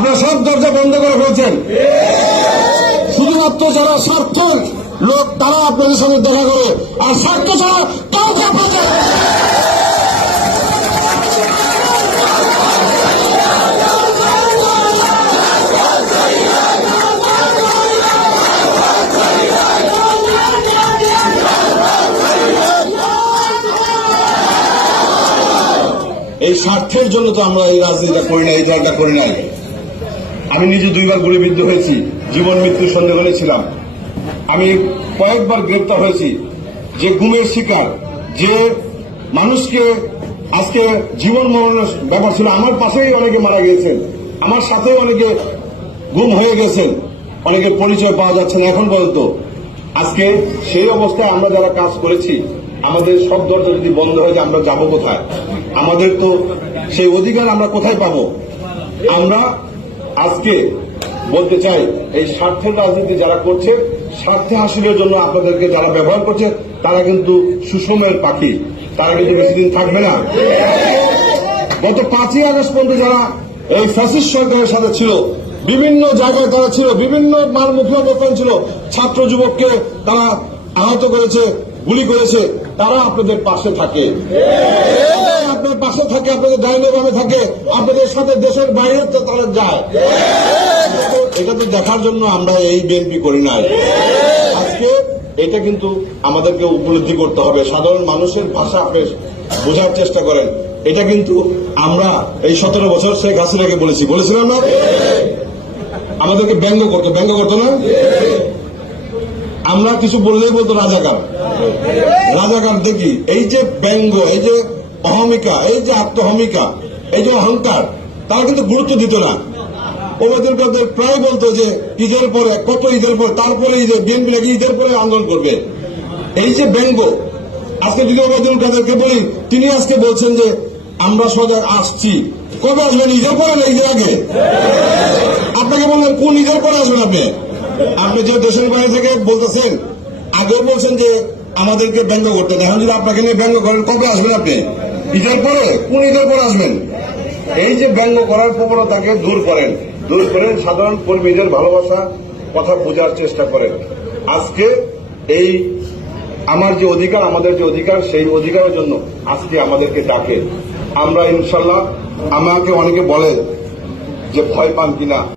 আপনারা সব দরজা বন্ধ করে ফেলছেন। শুধুমাত্র যারা স্বার্থের লোক, তারা আপনাদের সঙ্গে দেখা করে, আর স্বার্থ ছাড়া কাউকে আপনাদের এই স্বার্থের জন্য তো আমরা এই রাজনীতিটা করি না এই দলটা করি নাই। আমি নিজে দুইবার গুলিবিদ্ধ হয়েছি, জীবন মৃত্যুর সন্দেহ ছিলাম আমি কয়েকবার গ্রেপ্তার হয়েছি। যে গুমের শিকার, যে মানুষকে আজকে জীবন মরণের ব্যাপার ছিল, আমার পাশেই অনেকে মারা গিয়েছেন। আমার সাথেই অনেকে গুম হয়ে গেছেন। অনেকের পরিচয় পাওয়া যাচ্ছে না এখন পর্যন্ত। আজকে সেই অবস্থায় আমরা যারা কাজ করেছি, আমাদের সব দরজা যদি বন্ধ হয়ে যায়, আমরা যাব কোথায়? আমাদের তো সেই অধিকার আমরা কোথায় পাবো? আমরা আজকে বলতে চাই, এই স্বার্থের রাজনীতি যারা করছে, স্বার্থে হাসিলের জন্য আপনাদেরকে যারা ব্যবহার করছে, তারা কিন্তু সুষমের পাখি। তারা কিন্তু বেশি দিন থাকবে না। গত পাঁচই আগস্ট পর্যন্ত যারা এই ফ্যাসিস্ট সরকারের সাথে ছিল, বিভিন্ন জায়গায় তারা ছিল, বিভিন্ন মালমুখী অবস্থান ছিল, ছাত্র যুবককে তারা আহত করেছে, গুলি করেছে, তারা আপনাদের পাশে থাকে। আপনার পাশে থাকে, আপনাদের ডাইনে বামে থাকে, আপনাদের সাথে দেশের বাইরে তো তারা যায়। এটা তো দেখার জন্য আমরা এই বিএনপি করি নাই। আজকে এটা কিন্তু আমাদেরকে উপলব্ধি করতে হবে। সাধারণ মানুষের ভাষা আপনি বোঝার চেষ্টা করেন। এটা কিন্তু আমরা এই সতেরো বছর শেখ হাসিনাকে বলেছি। বলেছিলাম না? আমাদেরকে ব্যঙ্গ করতো ব্যঙ্গ করতো না? আমরা কিছু বললেই বলতো রাজাকার। রাজাকার দেখি, এই যে ব্যঙ্গ, এই যে অহমিকা, এই যে আত্মহমিকা, এই যে অহংকার, তারা কিন্তু গুরুত্ব দিত না। ওবায়দুল কাদের প্রায় বলতো যে, ঈদের পরে, কত ঈদের পরে, তারপরে ঈদে, বিএনপি নাকি ঈদের পরে আন্দোলন করবে। এই যে ব্যঙ্গ, আজকে যদি ওবায়দুল কাদেরকে বলি, তিনি আজকে বলছেন যে, আমরা সজাগ আসছি। কবে আসবেন, ঈদের পরে না ঈদের আগে? আপনাকে বললেন কোন ঈদের পরে আসবেন আপনি? আপনি যে দেশের বাইরে থেকে বলতেছেন, আগেও বলছেন যে, আমাদেরকে ব্যঙ্গ করতে। এখন যদি আপনাকে নিয়ে ব্যঙ্গ করেন, কবে আসবেন আপনি? ঈদের পরে কোন ঈদের পরে আসবেন? এই যে ব্যঙ্গ করার প্রবণতাকে দূর করেন। দূর করেন সাধারণ কর্মীদের ভালোবাসা, কথা বোঝার চেষ্টা করেন। আজকে এই আমার যে অধিকার, আমাদের যে অধিকার, সেই অধিকারের জন্য আজকে আমাদেরকে ডাকে। আমরা ইনশাল্লাহ, আমাকে অনেকে বলে যে ভয় পান কিনা।